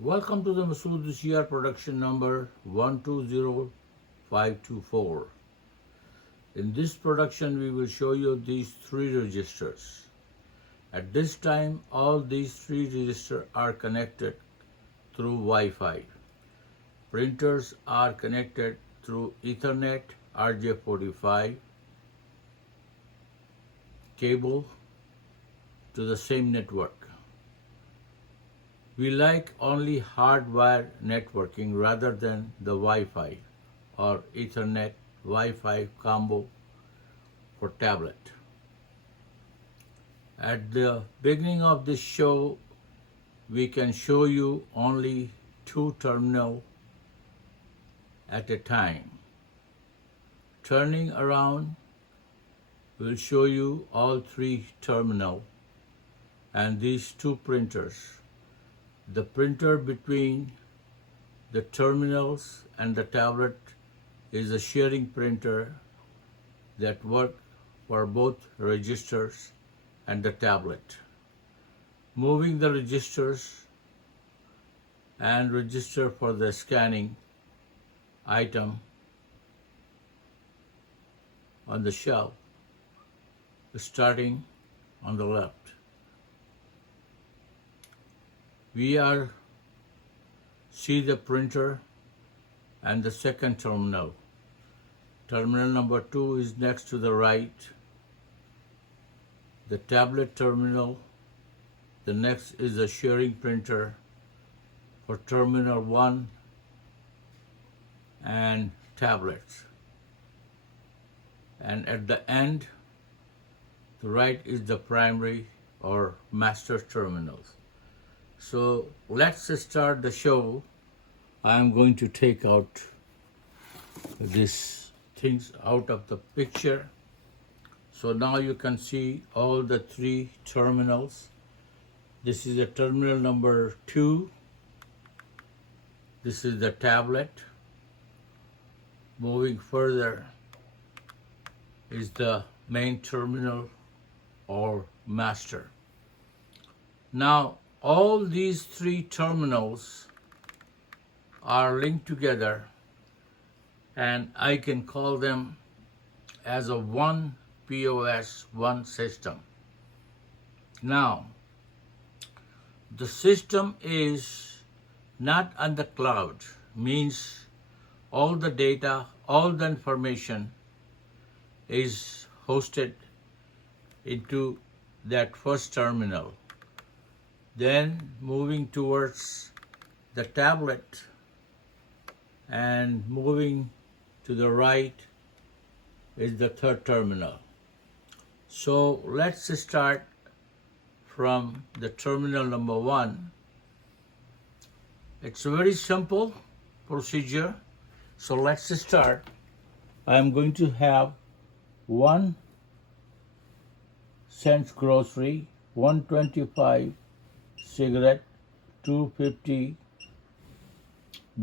Welcome to the Masud Ecr Production number 120524. In this production, we will show you these three registers. At this time, all these three registers are connected through Wi-Fi. Printers are connected through Ethernet RJ45 cable to the same network. We like only hardwire networking rather than the Wi-Fi or Ethernet Wi-Fi combo for tablet. At the beginning of this show, we can show you only two terminals at a time. Turning around will show you all three terminals and these two printers. The printer between the terminals and the tablet is a sharing printer that works for both registers and the tablet. Moving the registers and register for the scanning item on the shelf, starting on the left. We are see the printer and the second terminal. Terminal number 2 is next to the right. The tablet terminal, the next is a sharing printer for terminal 1 and tablets. And at the end, the right is the primary or master terminals. So let's start the show. I'm going to take out these things out of the picture. So now you can see all the three terminals. This is the terminal number 2. This is the tablet. Moving further is the main terminal or master. Now, all these three terminals are linked together, and I can call them as a one POS, one system. Now, the system is not on the cloud, means all the data, all the information is hosted into that first terminal. Then moving towards the tablet and moving to the right is the third terminal. So let's start from the terminal number 1. It's a very simple procedure. So let's start. I'm going to have 1 cent grocery, 125 cigarette, 250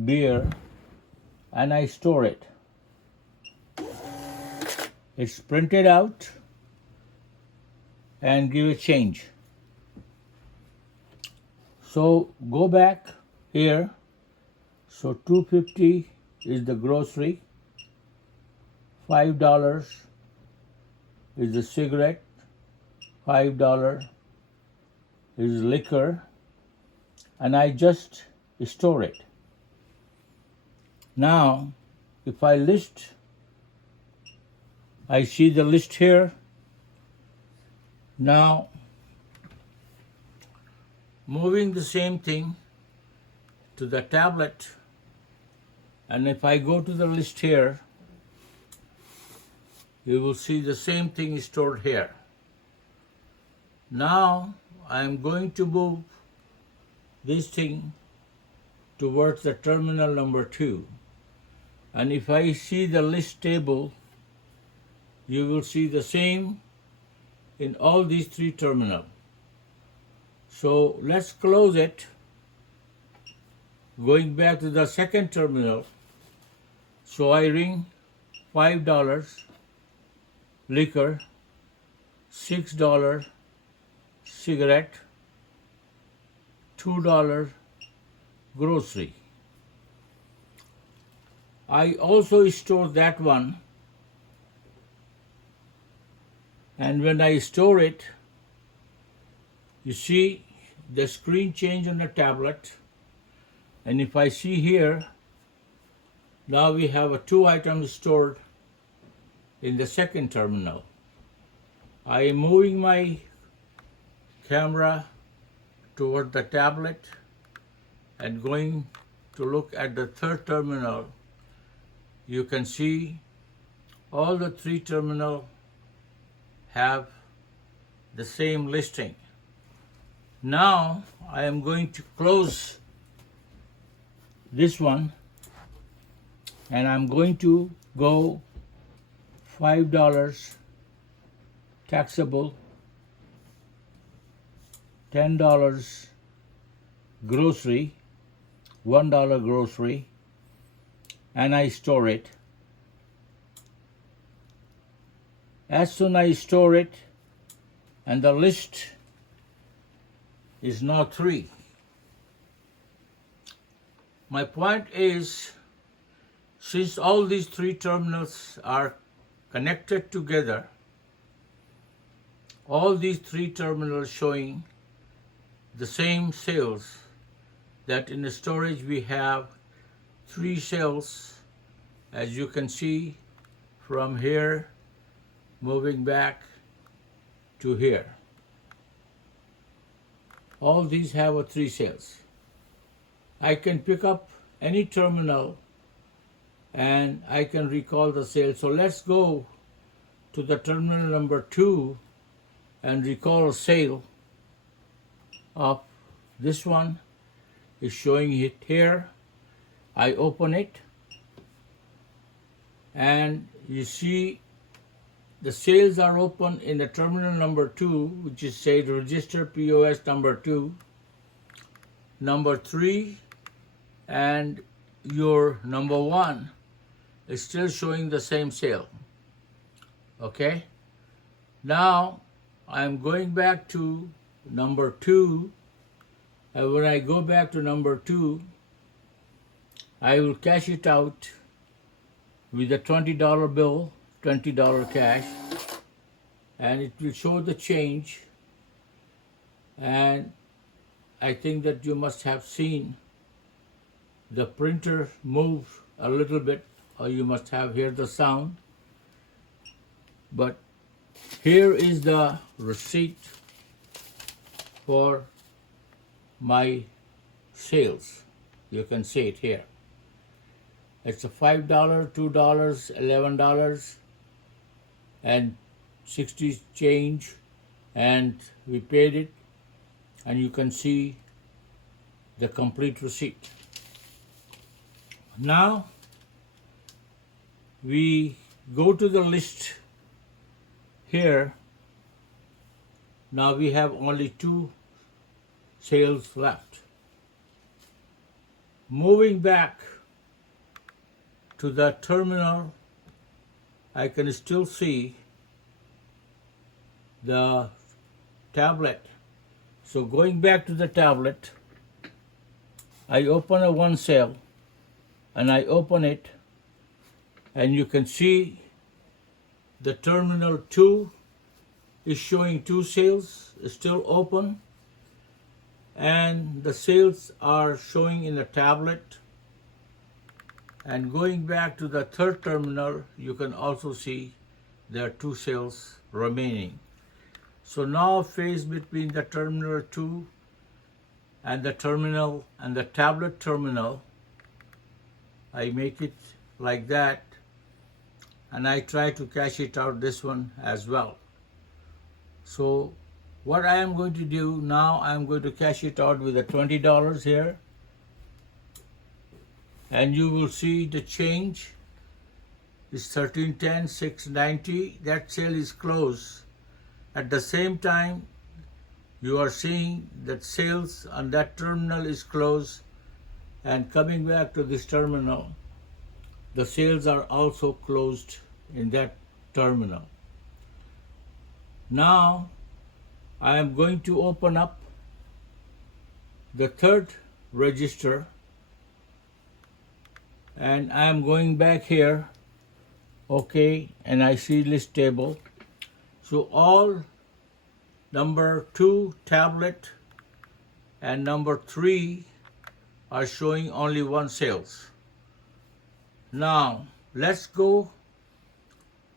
beer, and I store it. It's printed out and give a change. So go back here. So 250 is the grocery, $5 is the cigarette, $5 is liquor, and I just store it. Now, if I list, I see the list here. Now, moving the same thing to the tablet, and if I go to the list here, you will see the same thing stored here. Now, I am going to move this thing towards the terminal number 2. And if I see the list table, you will see the same in all these three terminals. So let's close it. Going back to the second terminal, so I ring $5 liquor, $6 cigarette, $2 grocery. I also store that one, and when I store it, you see the screen change on the tablet, and if I see here, now we have two items stored in the second terminal. I am moving my camera toward the tablet and going to look at the third terminal. You can see all the three terminals have the same listing. Now I am going to close this one, and I'm going to go $5 taxable, $10 grocery, $1 grocery, and I store it. As soon as I store it, and the list is now 3. My point is, since all these 3 terminals are connected together, all these 3 terminals showing the same sales, that in the storage we have 3 sales, as you can see from here moving back to here. All these have 3 sales. I can pick up any terminal and I can recall the sale. So let's go to the terminal number 2 and recall a sale of this one. Is showing it here. I open it and you see the sales are open in the terminal number 2, which is say register POS number 2, number 3, and your number 1 is still showing the same sale. Okay, now I'm going back to number 2, and when I go back to number 2, I will cash it out with a $20 bill, $20 cash, and it will show the change. And I think that you must have seen the printer move a little bit, or you must have heard the sound. But here is the receipt for my sales. You can see it here. It's a $5, $2, $11, and 60 change, and we paid it, and you can see the complete receipt. Now we go to the list here. Now we have only 2 sales left. Moving back to the terminal, I can still see the tablet. So going back to the tablet, I open a 1 sale and I open it, and you can see the terminal 2 is showing 2 sales still open, and the sales are showing in the tablet. And going back to the third terminal, you can also see there are 2 sales remaining. So now phase between the terminal 2 and the terminal and the tablet terminal, I make it like that, and I try to cash it out this one as well. So what I am going to do now, I am going to cash it out with the $20 here, and you will see the change is $13.10, $6.90. That sale is closed. At the same time, you are seeing that sales on that terminal is closed, and coming back to this terminal, the sales are also closed in that terminal. Now I am going to open up the third register and I'm going back here, okay, and I see list table. So all number 2 tablet and number 3 are showing only one sales. Now let's go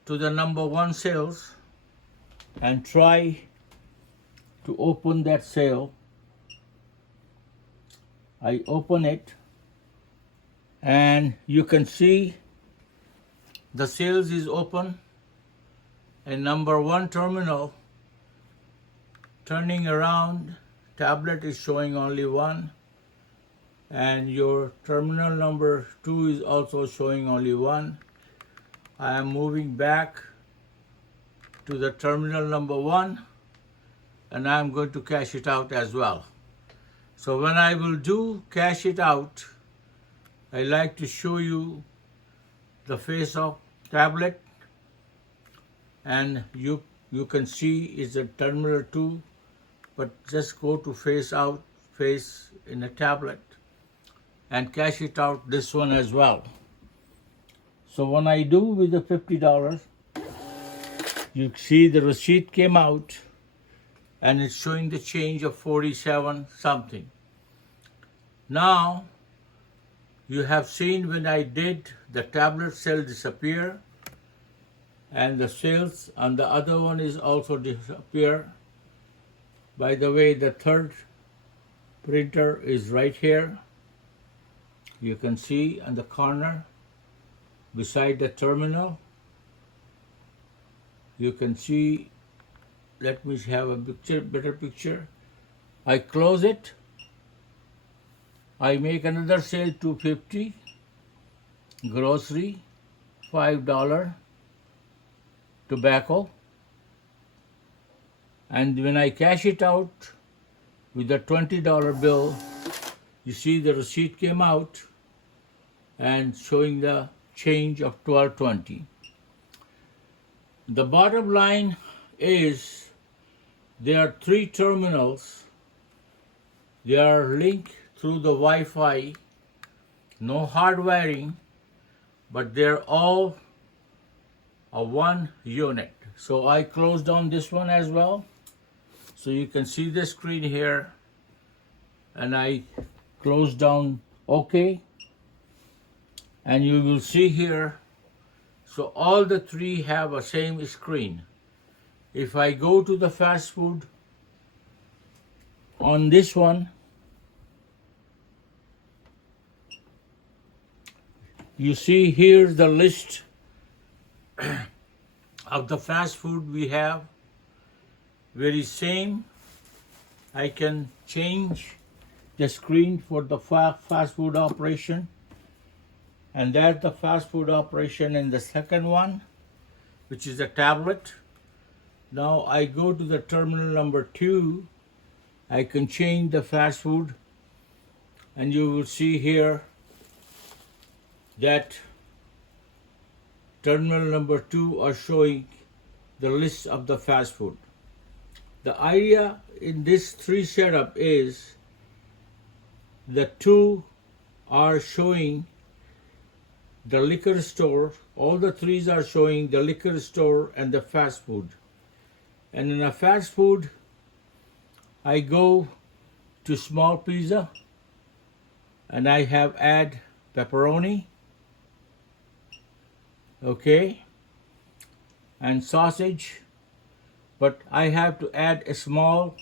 to the number 1 sales and try to open that sale. I open it and you can see the sales is open and number 1 terminal turning around, tablet is showing only 1, and your terminal number 2 is also showing only 1. I am moving back to the terminal number 1 and I am going to cash it out as well. So when I will do cash it out, I like to show you the face of tablet, and you can see it's a terminal 2, but just go to face out, face in a tablet, and cash it out this one as well. So when I do with the $50, you see the receipt came out and it's showing the change of 47 something. Now you have seen when I did the tablet sale disappear, and the sales on the other one is also disappear. By the way, the third printer is right here. You can see on the corner beside the terminal. You can see, let me have a picture, better picture. I close it. I make another sale, $2.50, grocery, $5, tobacco, and when I cash it out with the $20 bill, you see the receipt came out and showing the change of $12.20. The bottom line is there are 3 terminals. They are linked through the Wi-Fi, no hard wiring, but they're all a one unit. So I close down this one as well. So you can see the screen here, and I close down OK. And you will see here, so all the 3 have a same screen. If I go to the fast food on this one, you see here's the list of the fast food we have. Very same. I can change the screen for the fast food operation, and that's the fast food operation in the second one, which is a tablet. Now I go to the terminal number 2. I can change the fast food, and you will see here that terminal number 2 are showing the list of the fast food. The idea in this 3 setup is the 2 are showing the liquor store, all the 3s are showing the liquor store and the fast food. And in a fast food, I go to small pizza and I have add pepperoni, okay, and sausage, but I have to add a small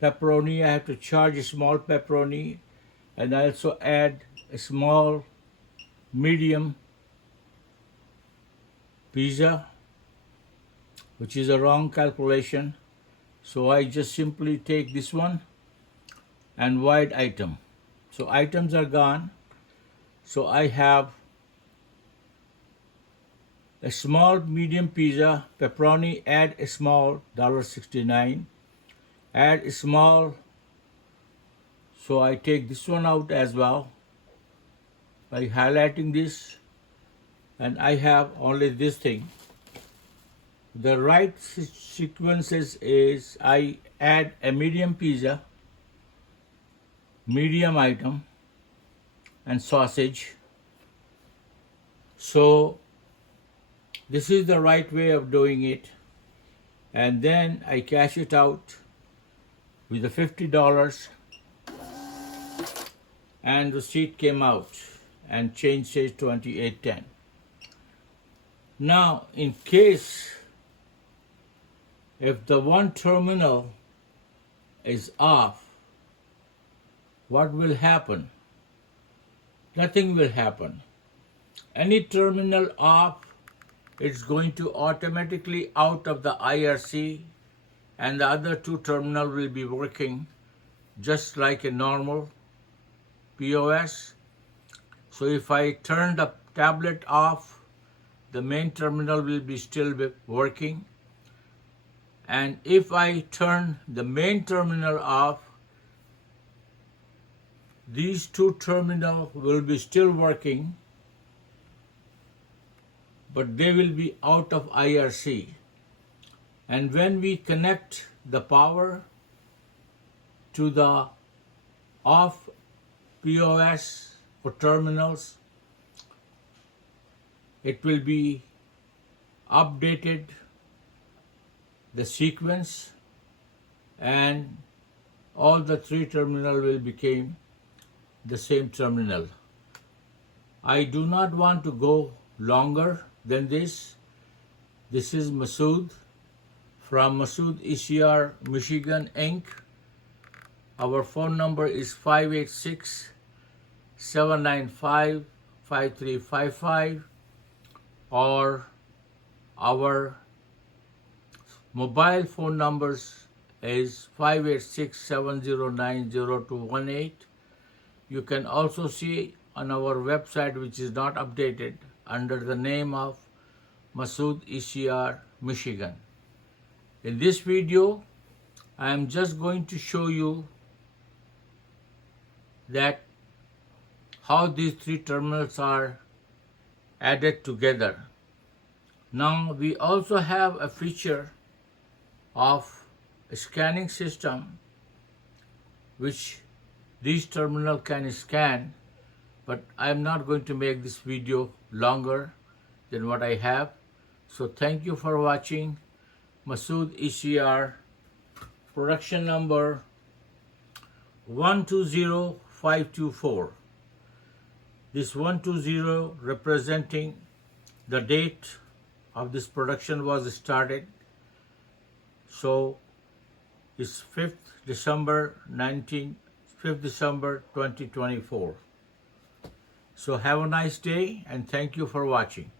pepperoni. I have to charge a small pepperoni, and I also add a small medium pizza, which is a wrong calculation. So I just simply take this one and wide item. So items are gone. So I have a small medium pizza, pepperoni, add a small, $1.69, add a small, so I take this one out as well by highlighting this, and I have only this thing. The right sequences is I add a medium pizza, medium item, and sausage, So this is the right way of doing it. And then I cash it out with the $50, and receipt came out and change says 2810. Now, in case if the one terminal is off, what will happen? Nothing will happen. Any terminal off, it's going to automatically out of the IRC, and the other two terminal will be working just like a normal POS. So if I turn the tablet off, the main terminal will be still working. And if I turn the main terminal off, these two terminals will be still working, but they will be out of IRC. And when we connect the power to the off POS or terminals, it will be updated the sequence, and all the three terminals will become the same terminal. I do not want to go longer than this. This is Masud from Masud Ecr Michigan Inc. Our phone number is 586-795-5355, or our mobile phone numbers is 586-709-0218. You can also see on our website, which is not updated, under the name of Masud Ecr Michigan. In this video, I am just going to show you that how these three terminals are added together. Now we also have a feature of a scanning system which these terminals can scan, but I am not going to make this video longer than what I have. So thank you for watching. Masud Ecr Production number 120524. This 120 representing the date of this production was started. So it's 5th December 2024. So have a nice day, and thank you for watching.